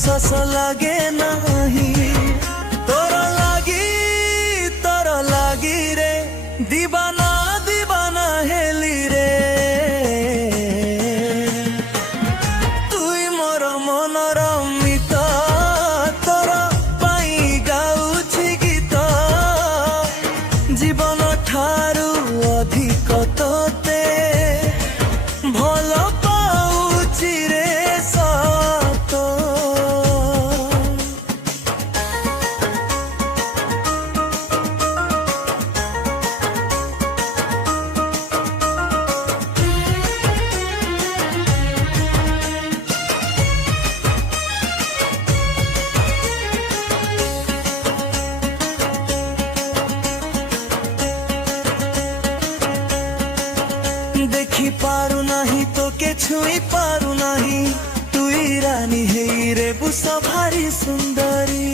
ଶସ ଲାଗେ ନାହିଁ ତୋର ଲାଗି ରେ ଦିବାନା ଦିବାନା ହେଲି ରେ ତୁଇ ମୋର ମନର ମିତ ତୋର ପାଇଁ ଗାଉଛି ଗୀତ ଜୀବନ ଠାରୁ ଅଧିକ ତୋତେ ଭଲ ପାଉଛି ରେ ସତ। देखी पारु नहीं तो के छुई पारु नहीं तुई रानी है रे बुस भारी सुंदरी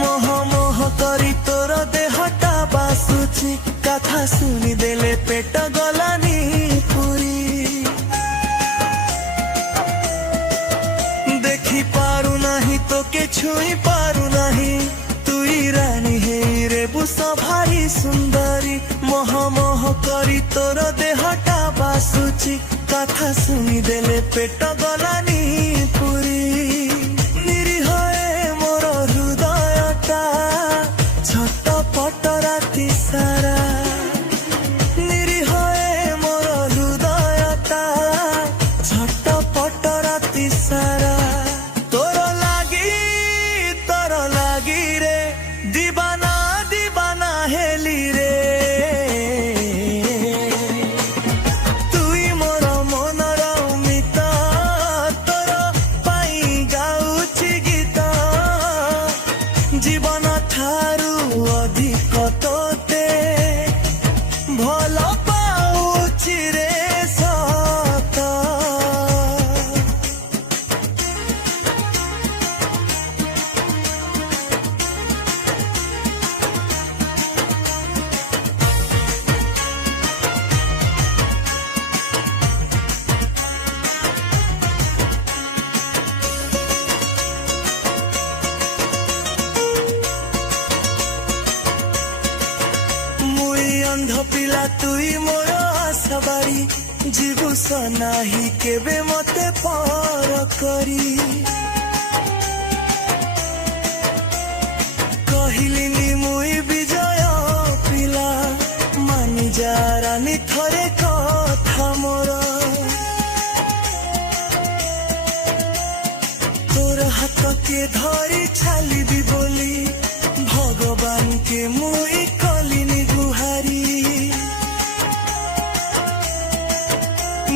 मोह मोह करी तोर देहटा बासुची कथा सुनी देले पेट गलानी पूरी देखी पारु नहीं तो के छुई पारु नहीं तुई रानी है रे बुस भारी सुंदरी मोह मोह करी तोर देहटा बासुची कथा सुनी देले पेट गलानी पूरी निरीह मोर हृदयटा छटपट राति सारा निरीह मोर हृदयटा छटपट राति सारा तोर लागी रे दीवाना दीवाना हेली रे तुई मोर मनर मित तोर पाई गाଉଛି गीत जीवन ठारू अधिक तोते भल पाଉଛି रे सत। अंध पिला तुई मोर आशाबारी जीवुस नाही केबे मते पर करी कहिलिनी मुई विजय पिला मानि जा रानी थरे कथा मोर तोर हाथ के धरी छालिबी बोली भगवान के मुई कलिनी गुहारी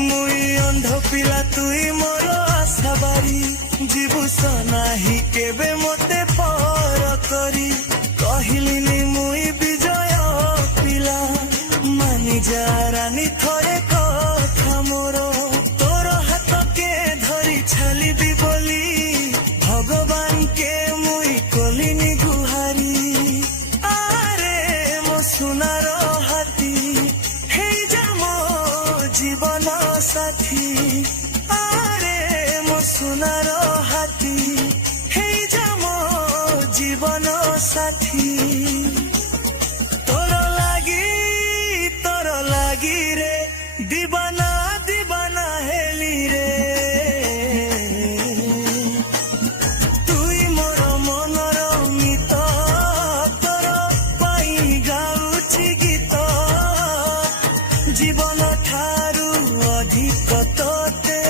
मुई अंध पिला तुई मोर आशाबारी जीवुस नाही केबे मते पर करी कहिलिनी मुई विजय पिला मानि जा रानी थरे कथा मोर तोर हाथ के धरी छालिबी बोली भगवान के मुई कलिनी गुहारी आरे मो सुनार हाथी हे जा मो जीवन साथी आरे मो सुनार हाथी हे जा मो जीवन साथी तोर लागी रे दीवाना दीवाना हेली रे तुई मोर मनर मित तोर पाई गाଉଛି गीत जीवन ठारू अधिक तोते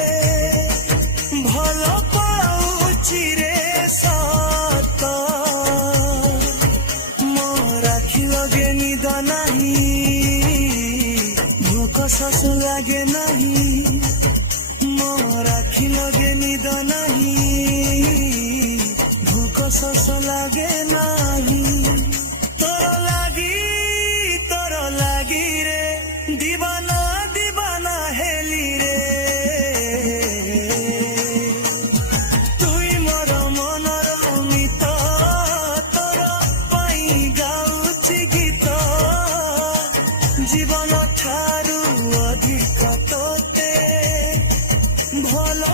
भल पाଉଛି रे सत। मोर आखि लगे निद नाही भूख शस लागे नाही मोर आखि लगे निद नाही भूख शस लागे नाही तोर लागी रे दीवाना दीवाना हेली रे तुई मोर मनर मित तोर पाई गाଉଛି गीत जीवन ठारू अधिक तोते ଭଲ